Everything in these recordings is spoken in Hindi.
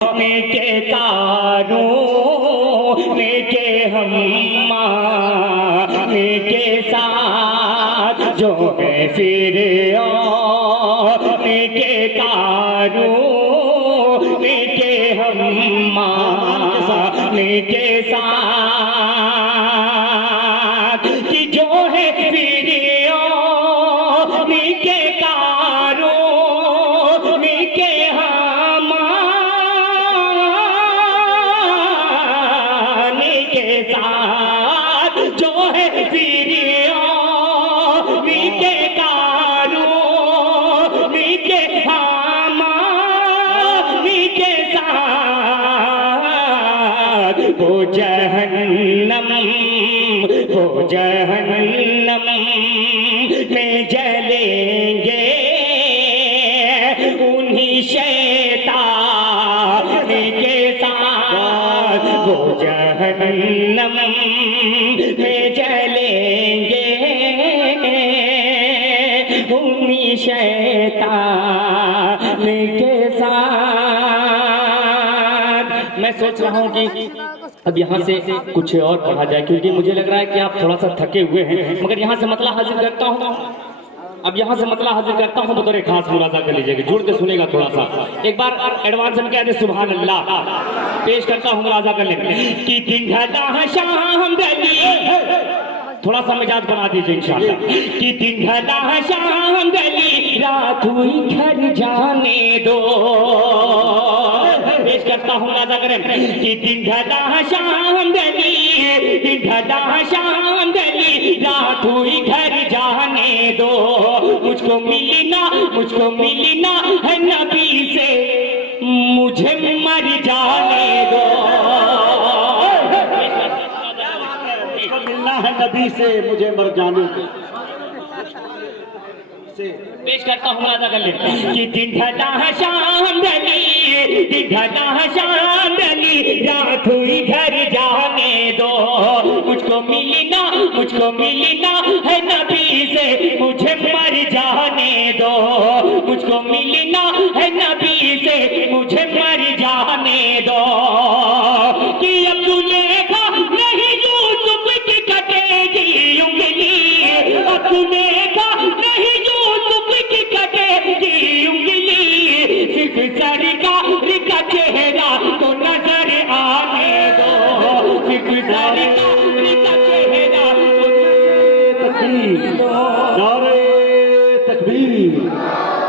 के कारों के हम के साथ जो है फिर के कारों के हम के साथ कि जो है फिर के कारों के हम के साथ जो है फिर के कारों के हम के साथ वो जहन्नम में जलेंगे उन्हीं शैतान के साथ वो जहन्नम में जलेंगे उन्हीं शैतान के साथ। मैं सोच रहा हूँ कि अब यहाँ से कुछ और पढ़ा जाए, क्योंकि मुझे लग रहा है कि आप थोड़ा सा थके हुए हैं, मगर यहाँ से मतला हाजिर करता हूँ। अब यहाँ से मतला हाजिर करता हूँ, बतौर खास मुलाजा कर लीजिएगा, जुड़ के सुनेगा थोड़ा सा। एक बार एडवांस में कह दे सुभान अल्लाह। पेश करता हूँ मुलाजा कर लेंगे कि दिन ढला शाम ढली, थोड़ा सा मिजाज बना दीजिए इंशाअल्लाह। कि दिन ढला शाम ढली रात हुई घर जाने दो। पेश करता हूँ मुलाजा करें कि दिन ढला शाम ढली, दिन ढला शाम ढली रात हुई घर जाने दो। मुझको मिली ना है नबी से, मुझे मर जाने दो। मिलना है नबी से, मुझे मर जाने दो। पेश करता हूँ मुलाजा कर ले कि दिन ढला शाम ढली, दिन ढला शाम ढली रात हुई घर जाने दो। मुझको मिली ना है नबी से, मुझे मर जाने दो। मुझको मिली ना है नबी से, मुझे मर जाने दो। कि अब जुलेखा नहीं यूसुफ की कटेगी उंगली, अब जुलेखा नहीं यूसुफ की कटेगी उंगली। सिर्फ सरकार का चेहरा तो नजर आने दो, सिर्फ सरकार का चेहरा तो नारे तकबीर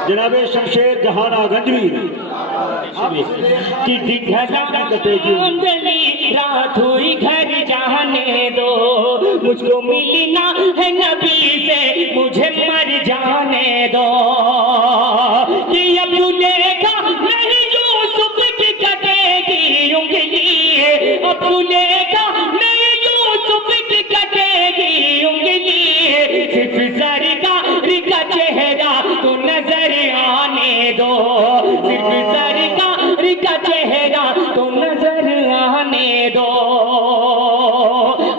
जनाबे शमशेर जहान गंजवी कि दिखला अंजलि रात हुई घर जाने दो। मुझको मिली ना है नबी से, मुझे मर जाने दो। कि अब जुलेखा नहीं यूसुफ की कटेगी उंगली, अब जुलेखा नहीं यूसुफ की कटेगी उंगली। सिर्फ सरकार का चेहरा तो नजर आने दो, सिर्फ सरकार का चेहरा तो नजर आने दो।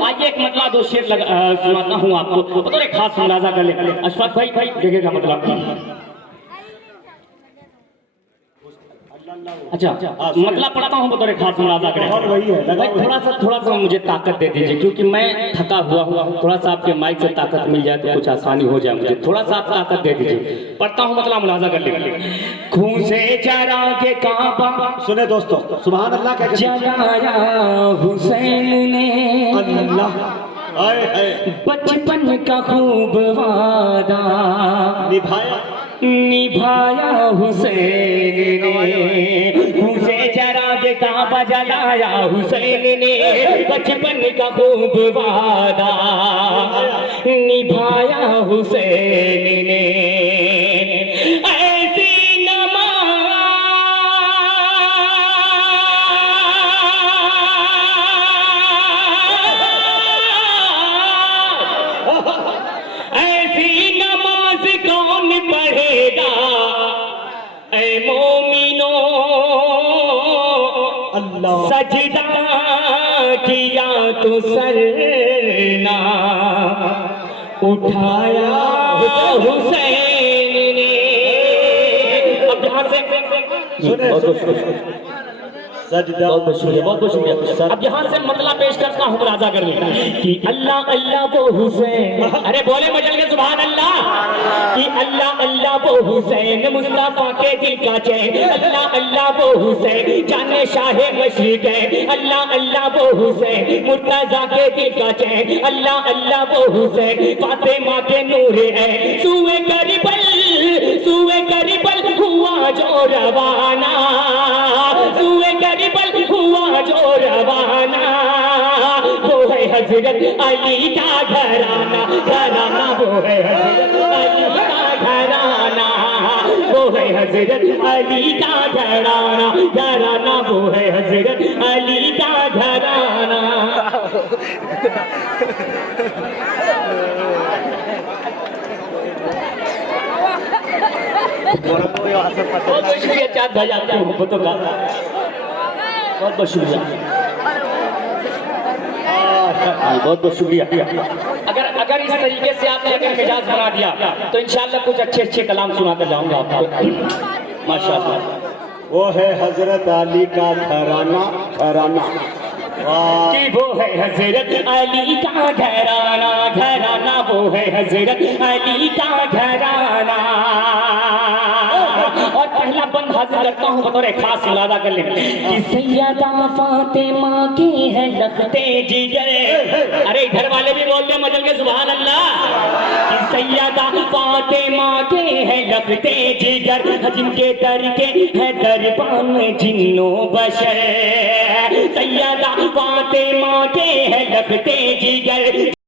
आइए एक मतलब दो शेर सुनाता हूँ आपको, बतौर खास मुलाजा कर ले। अशफाक भाई देखेगा मतलब। अच्छा मतलब पढ़ता हूँ बतौर खास मुलाजा करें भाई। थोड़ा सा मुझे ताकत दे दीजिए, क्योंकि मैं थका हुआ हूँ। थोड़ा सा आपके माइक से ताकत मिल जाए तो कुछ आसानी हो जाए मुझे। थोड़ा सा आप ताकत दे दीजिए। पढ़ता हूँ मतलब मुलाजा कर लीजिए। खून से जरा के काबा, सुने दोस्तों सुभान अल्लाह कह जलाया हुसैन ने, अल्लाह बचपन का खूब वादा निभाया हुसैन ने। मुझे जरा के काबा जलाया हुसैन ने, बचपन का खूब वादा निभाया हुसैन ने। ऐसी नमाज कौन पढ़ेगा ऐ मोमिनो, अल्लाह सजदा किया तो सरना उठाया हुसैन ने। अब यहाँ से सजदा बहुत शुक्रिया, बहुत शुक्रिया। अब यहाँ से मतला पेश करता हूँ राजा कर कि अल्लाह अल्लाह वो हुसैन, अरे बोले मचल के सुभान अल्लाह, कि अल्लाह अल्लाह वो हुसैन मुस्तफा के दिल का चैन, अल्लाह अल्लाह वो हुसैन जाने शाहे मशरिक है, अल्लाह अल्लाह वो हुसैन मुर्तजा के दिल का चैन, अल्लाह अल्लाह वो हुसैन फातिमा के नूर है, सुए करीबल हुआ जो रवाना, सुए करीबल हुआ जो रवाना, वो है हजरत अली का घराना, घराना वो है हजरत अली का घराना, वो है हजरत अली का घराना, घराना वो है हजरत अली का घराना। बहुत शुक्रिया चाँद भाई, आपकी मोहब्बतों का बहुत बहुत शुक्रिया, बहुत बहुत शुक्रिया। अगर इस तरीके से आपने अगर मिजाज बना दिया तो इंशाल्लाह कुछ अच्छे अच्छे कलाम सुनाकर जाऊंगा आपको माशाल्लाह। वो है हजरत अली का घराना, घराना कि वो है हजरत अली का घराना, घराना वो है हजरत अली का घराना। और पहला बंद हाजिर करता हूँ बतौर खास मुलादा कर ले कि सैयदा फातिमा के है लखते जिगर, अरे इधर वाले भी बोलते हैं मचल के सुभान अल्लाह, कि सैयदा फातिमा के है लखते जिगर, जिनके दर के है दरबान जिन्नो बशर, सैयदा फातिमा के है लखते जिगर।